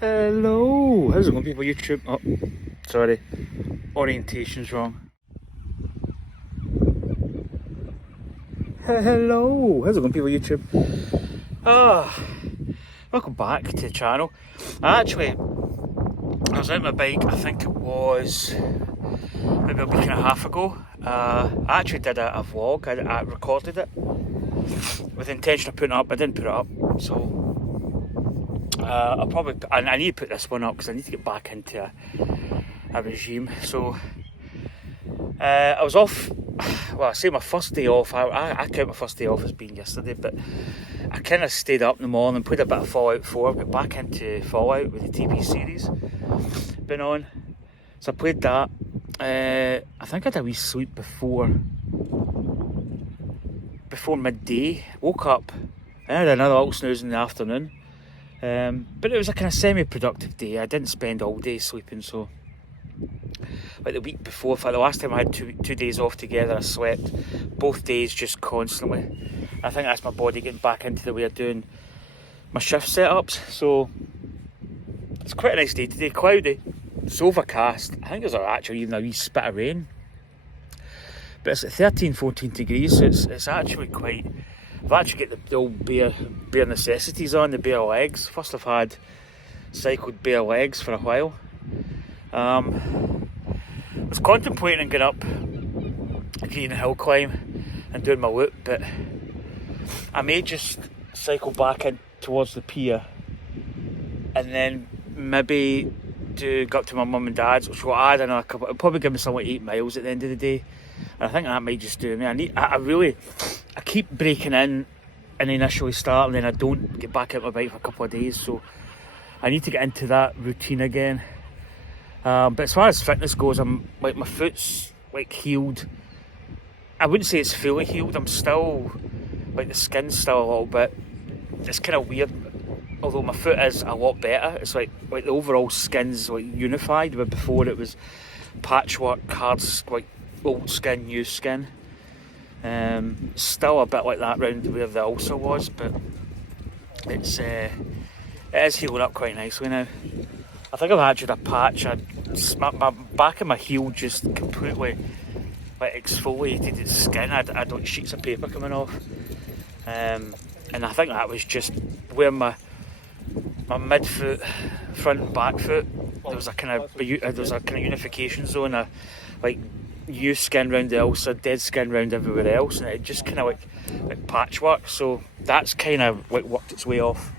Hello, how's it going, people? YouTube. Oh, sorry, orientation's wrong. Hello, how's it going, people? YouTube. Welcome back to the channel. I was out my bike. I think it was maybe a week and a half ago. I actually did a vlog. I recorded it with the intention of putting it up. I didn't put it up, so. I need to put this one up because I need to get back into a regime. So I was off. Well, I say my first day off. I count my first day off as being yesterday, but I kind of stayed up in the morning, played a bit of Fallout 4, got back into Fallout with the TV series been on. So I played that. I think I had a wee sleep before midday. Woke up and I had another little snooze in the afternoon. But it was a kind of semi-productive day. I didn't spend all day sleeping, so like the week before, for the last time I had two days off together, I slept both days just constantly. I think that's my body getting back into the way of doing my shift setups. So it's quite a nice day today, cloudy, it's overcast. I think there's actually even a wee spit of rain, but it's at 13-14 degrees, so it's actually quite. I've actually got the old bare necessities on, the bare legs. First I've had cycled bare legs for a while. I was contemplating going up a green hill climb and doing my loop, but I may just cycle back in towards the pier and then maybe go up to my mum and dad's, which will add another couple. It'll probably give me somewhere 8 miles at the end of the day. And I think that might just do me. I keep breaking in and initially start, and then I don't get back out my bike for a couple of days. So I need to get into that routine again. But as far as fitness goes, I'm like, my foot's like healed. I wouldn't say it's fully healed. I'm still like, the skin's still a little bit. It's kind of weird. Although my foot is a lot better. It's like the overall skin's like unified. But before it was patchwork, hard, like old skin, new skin. Still a bit like that round where the ulcer was, but it is healing up quite nicely now. I think I've actually had a patch. My back of my heel just completely like exfoliated its skin. I had sheets of paper coming off, and I think that was just where my midfoot, front and back foot, there was a kind of unification zone, like new skin round the ulcer, dead skin round everywhere else, and it just kind of like patchwork. So that's kind of like worked its way off.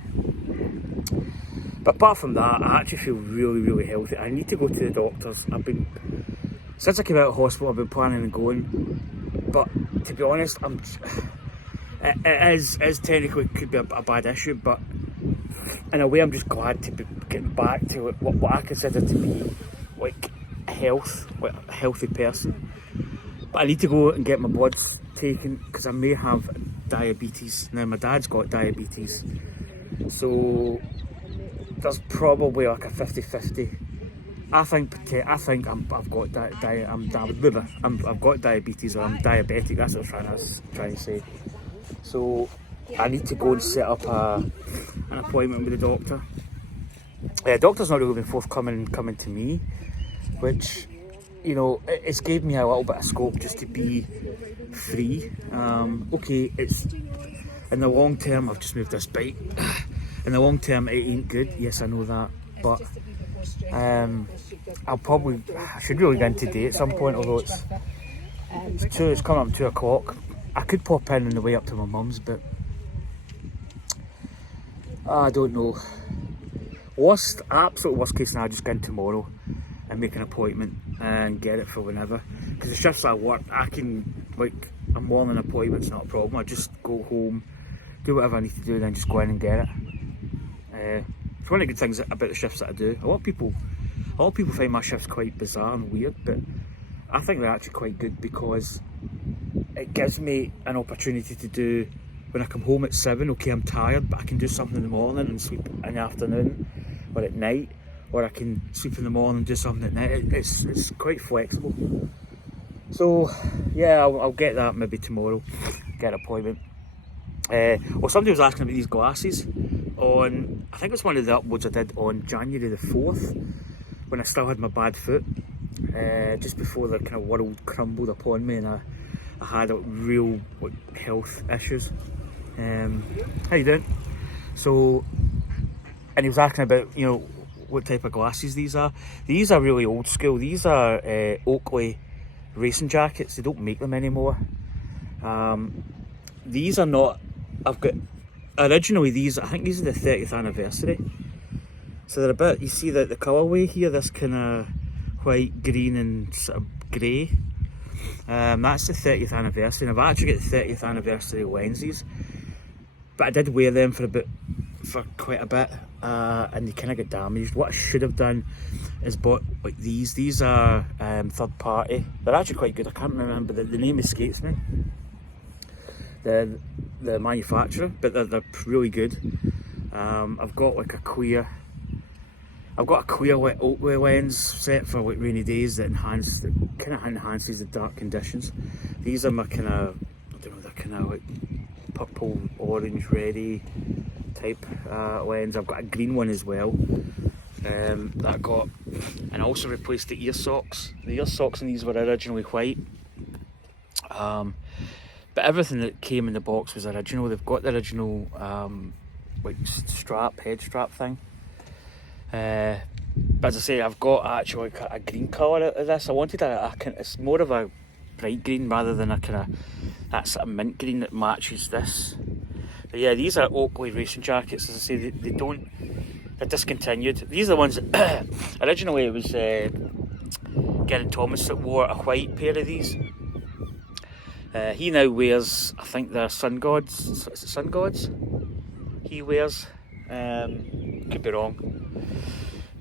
But apart from that, I actually feel really, really healthy. I need to go to the doctors. Since I came out of hospital, I've been planning on going, but to be honest, it is technically could be a bad issue, but in a way I'm just glad to be getting back to what I consider to be like like a healthy person. But I need to go and get my blood taken because I may have diabetes. Now my dad's got diabetes, so there's probably like a 50-50. I think I've got I've got diabetes, or I'm diabetic. That's what I was trying to say. So I need to go and set up an appointment with the doctor. The doctor's not really been forthcoming coming to me, which, you know, it's gave me a little bit of scope just to be free. Okay, it's in the long term. I've just moved this bike. In the long term, it ain't good. Yes, I know that, but I should really get in today at some point. Although it's coming up 2 o'clock. I could pop in on the way up to my mum's, but I don't know. Absolute worst case scenario, just get in tomorrow and make an appointment and get it for whenever. Because the shifts I work, I can, like, a morning appointment's not a problem. I just go home, do whatever I need to do, and then just go in and get it. It's one of the good things about the shifts that I do. A lot of people find my shifts quite bizarre and weird, but I think they're actually quite good because it gives me an opportunity to do, when I come home at 7, okay, I'm tired, but I can do something in the morning and sleep in the afternoon or at night, or I can sleep in the morning and do something at night. It's quite flexible. So yeah, I'll get that maybe tomorrow, get an appointment. Well, somebody was asking about these glasses. on, I think it was one of the uploads I did on January the 4th, when I still had my bad foot, just before the kind of world crumbled upon me and I had real health issues. How you doing? So, and he was asking about, you know, what type of glasses these are. These are really old school. These are Oakley racing jackets. They don't make them anymore. These are not, I've got, originally these, I think these are the 30th anniversary. So they're a bit, you see the colourway here, this kind of white, green and sort of grey. That's the 30th anniversary, and I've actually got the 30th anniversary lenses. But I did wear them for quite a bit, and they kind of got damaged. What I should have done is bought like these. These are third party. They're actually quite good. I can't remember, the name escapes me. The manufacturer, but they're really good. I've got like a clear Oakley lens set for like rainy days that enhances the dark conditions. These are my kind of, I don't know, they're kind of like purple, orange, reddy type lens. I've got a green one as well. That I got, and I also replaced the ear socks. The ear socks in these were originally white. But everything that came in the box was original. They've got the original like head strap thing. But as I say, I've got actually a green colour out of this. I wanted it's more of a bright green rather than a kind of that sort of mint green that matches this. But yeah, these are Oakley racing jackets. As I say, they're discontinued. These are the ones that originally it was Geraint Thomas that wore a white pair of these. He now wears, I think they're Sun Gods. Is it Sun Gods? He wears. Could be wrong.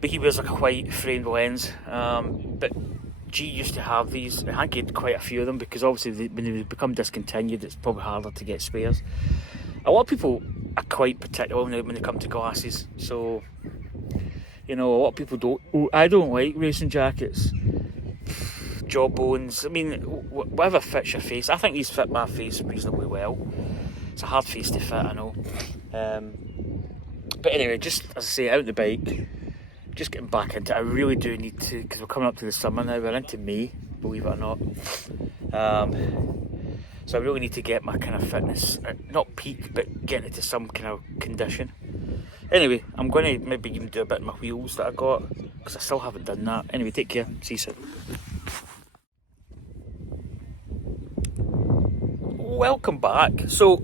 But he wears like a white framed lens. But G used to have these. I think he had quite a few of them because obviously when they become discontinued, it's probably harder to get spares. A lot of people are quite particular when they come to glasses. So, you know, a lot of people don't. Oh, I don't like racing jackets. Jawbones. I mean, whatever fits your face. I think these fit my face reasonably well. It's a hard face to fit, I know. But anyway, just as I say, out the bike, just getting back into it. I really do need to, because we're coming up to the summer now. We're into May, believe it or not. So I really need to get my kind of fitness, not peak, but get into some kind of condition. Anyway, I'm going to maybe even do a bit of my wheels that I got, because I still haven't done that. Anyway, take care. See you soon. Welcome back. So,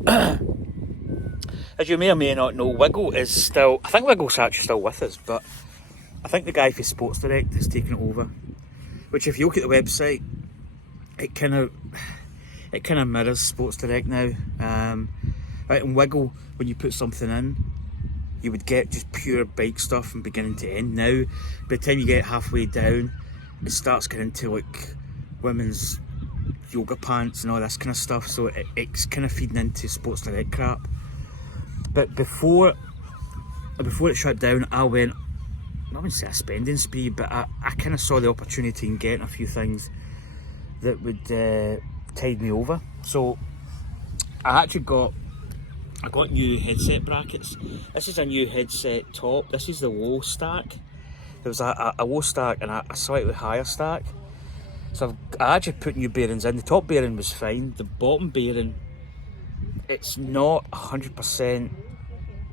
as you may or may not know, Wiggle is still, I think Wiggle's actually still with us, but I think the guy for Sports Direct has taken it over. Which, if you look at the website, it kind of mirrors Sports Direct now. Right, in Wiggle, when you put something in, you would get just pure bike stuff from beginning to end. Now, by the time you get halfway down, it starts getting into like women's yoga pants and all this kind of stuff, so it's kind of feeding into Sports Direct crap. But before it shut down, I went, not going to say a spending spree, but I kind of saw the opportunity in getting a few things that would tide me over. So I got new headset brackets. This is a new headset top. This is the low stack. There was a low stack and a slightly higher stack. So I actually put new bearings in. The top bearing was fine. The bottom bearing, it's not 100%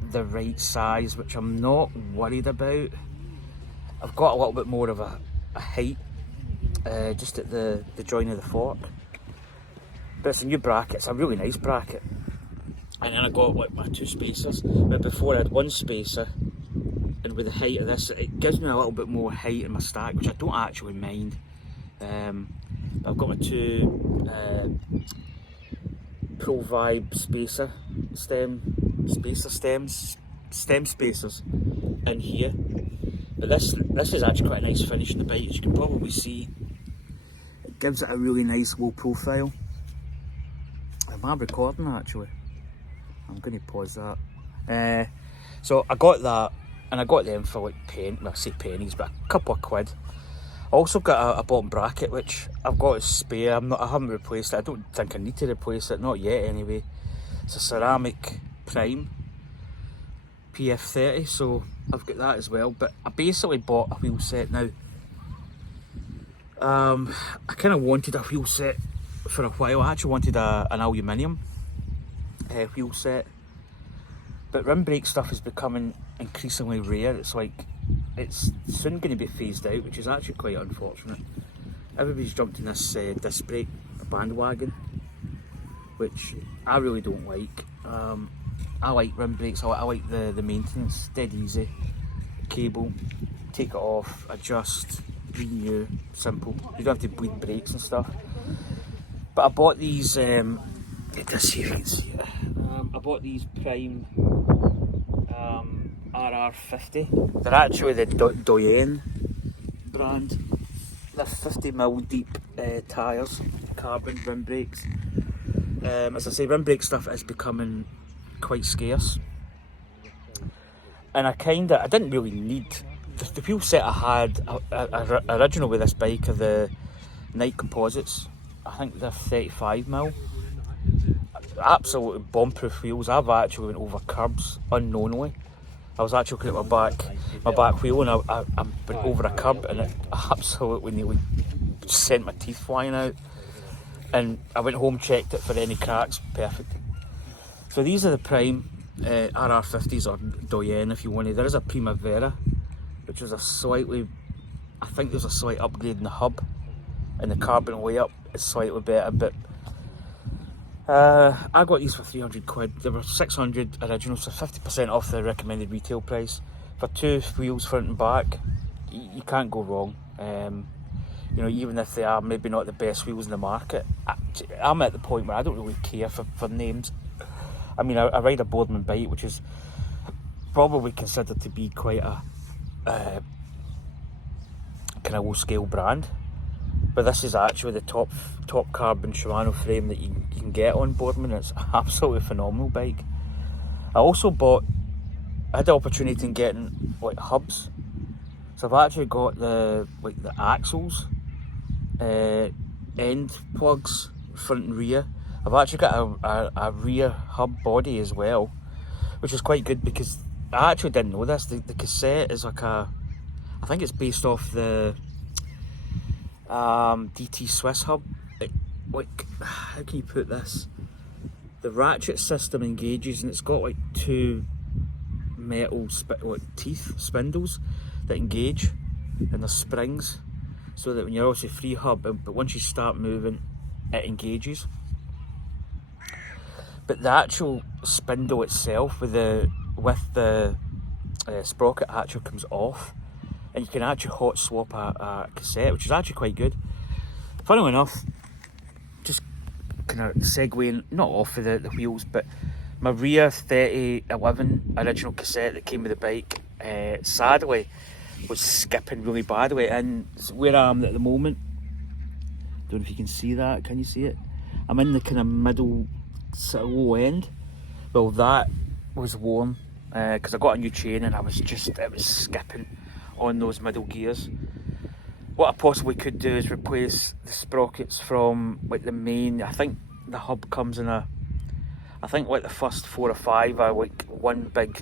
the right size, which I'm not worried about. I've got a little bit more of a height just at the join of the fork. But it's a new bracket. It's a really nice bracket. And then I got like my two spacers. But before I had one spacer, and with the height of this, it gives me a little bit more height in my stack, which I don't actually mind. I've got my two Pro Vibe stem spacers in here. But this is actually quite a nice finish in the bike, as you can probably see. It gives it a really nice low profile. Am I recording actually? I'm going to pause that. So I got that, and I got them for like I say pennies, but a couple of quid. I also got a bottom bracket, which I've got as spare. I haven't replaced it. I don't think I need to replace it, not yet anyway. It's a ceramic prime, PF30, so I've got that as well. But I basically bought a wheel set now. I kind of wanted a wheel set for a while. I actually wanted an aluminium wheel set, but rim brake stuff is becoming increasingly rare. It's like it's soon going to be phased out, which is actually quite unfortunate. Everybody's jumped in this disc brake bandwagon, which I really don't like. I like rim brakes. I like the maintenance, dead easy. Cable, take it off, adjust, renew, simple. You don't have to bleed brakes and stuff. But I bought these. Let's see if you can see it. I bought these Prime RR50. They're actually the Doyen brand. They're 50mm deep tyres, carbon rim brakes. As I say, rim brake stuff is becoming quite scarce. And I didn't really need the wheel set I had original with this bike are the Nike Composites. I think they're 35mm. Absolutely bomb-proof wheels. I've actually went over curbs unknowingly. I was actually looking at my back wheel, and I went over a curb, and it absolutely nearly sent my teeth flying out. And I went home, checked it for any cracks, perfect. So these are the Prime RR50s, or Doyen if you wanted. There is a Primavera, which was I think there's a slight upgrade in the hub, and the carbon layup is slightly better, but I got these for 300 quid. They were 600 original, so 50% off the recommended retail price. For two wheels front and back, you can't go wrong. You know, even if they are maybe not the best wheels in the market, I'm at the point where I don't really care for names. I mean, I ride a Boardman bike, which is probably considered to be quite a kind of low-scale brand. But this is actually the top carbon Shimano frame that you can get on Boardman. It's an absolutely phenomenal bike. I had the opportunity in getting like hubs. So I've actually got the axles, end plugs, front and rear. I've actually got a rear hub body as well, which is quite good because I actually didn't know this. The cassette is like I think it's based off the DT Swiss hub. How can you put this? The ratchet system engages, and it's got like two metal teeth spindles that engage, and there's springs, so that when you're obviously free hub, but once you start moving, it engages. But the actual spindle itself with the sprocket actually comes off, and you can actually hot swap a cassette, which is actually quite good. Funnily enough, just kind of segueing, not off of the wheels, but my rear 3011 original cassette that came with the bike, sadly, was skipping really badly, and where I am at the moment, don't know if you can see that, can you see it? I'm in the kind of middle sort of low end. Well, that was worn because I got a new chain, and it was skipping on those middle gears. What I possibly could do is replace the sprockets from like the main. I think the hub comes in I think like the first 4 or 5 are like one big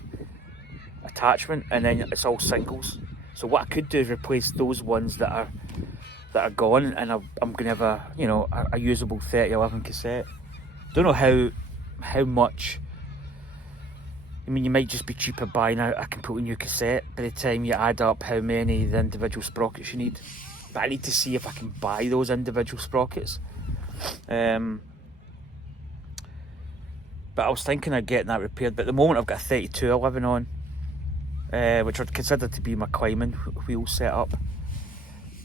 attachment, and then it's all singles. So what I could do is replace those ones that are gone, and I'm gonna have a usable 3011 cassette. Don't know how much. I mean, you might just be cheaper buying a completely new cassette by the time you add up how many the individual sprockets you need. But I need to see if I can buy those individual sprockets. But I was thinking of getting that repaired. But at the moment I've got a 3211 on, which I'd consider to be my climbing wheel setup.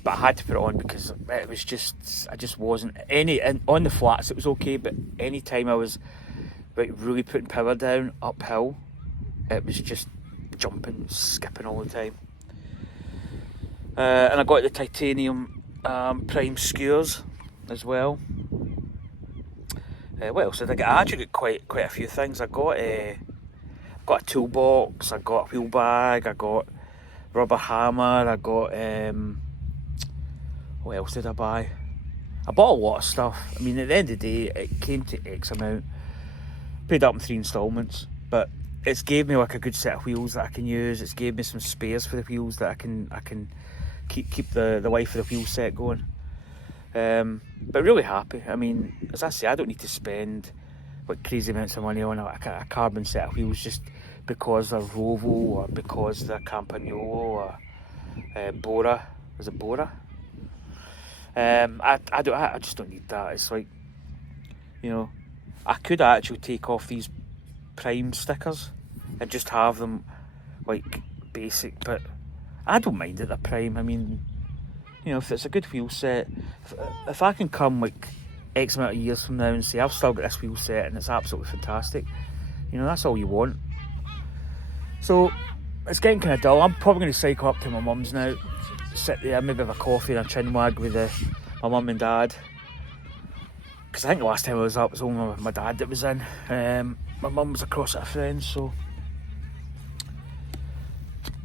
But I had to put it on because it was I just wasn't and on the flats it was okay, but any time I was like really putting power down uphill, it was just jumping, skipping all the time. And I got the titanium Prime skewers as well. What else did I get? I actually got quite a few things. I got a toolbox, I got a wheel bag, I got rubber hammer, I got what else did I buy? I bought a lot of stuff. I mean, at the end of the day, it came to X amount. Paid up in 3 instalments, but it's gave me like a good set of wheels that I can use. It's gave me some spares for the wheels that I can keep the life of the wheel set going. But really happy. I mean, as I say, I don't need to spend like crazy amounts of money on a carbon set of wheels just because they're Volvo or because they're Campagnolo or Bora. Is it Bora? I just don't need that. It's like, you know, I could actually take off these Prime stickers and just have them like basic, but I don't mind that they're Prime. I mean, you know, if it's a good wheel set, if I can come like X amount of years from now and say I've still got this wheel set and it's absolutely fantastic, you know, that's all you want. So it's getting kind of dull. I'm probably going to cycle up to my mum's now, sit there, maybe have a coffee and a chinwag with my mum and dad. Because I think the last time I was up, it was only my dad that was in. My mum was across at a friend's, so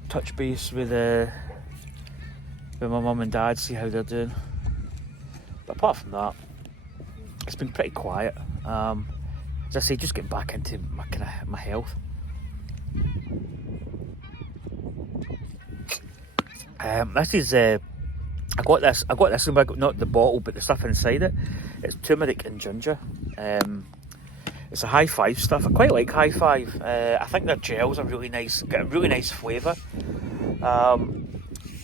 touch base with my mum and dad, see how they're doing. But apart from that, it's been pretty quiet. As I say, just getting back into my health. This is I got this not the bottle but the stuff inside it. It's turmeric and ginger. It's a High Five stuff. I quite like High Five. I think their gels are really nice, get a really nice flavour. I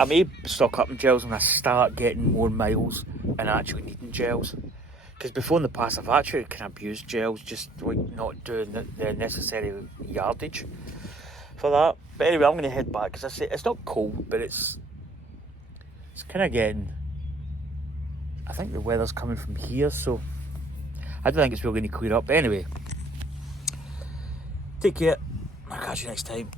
may stock up on gels when I start getting more miles and actually needing gels. Because before in the past I've actually kind of abused gels, just like not doing the necessary yardage for that. But anyway, I'm going to head back because I say it's not cold, but it's kind of getting, I think the weather's coming from here, so I don't think it's really going to clear up. But anyway, take care. I'll catch you next time.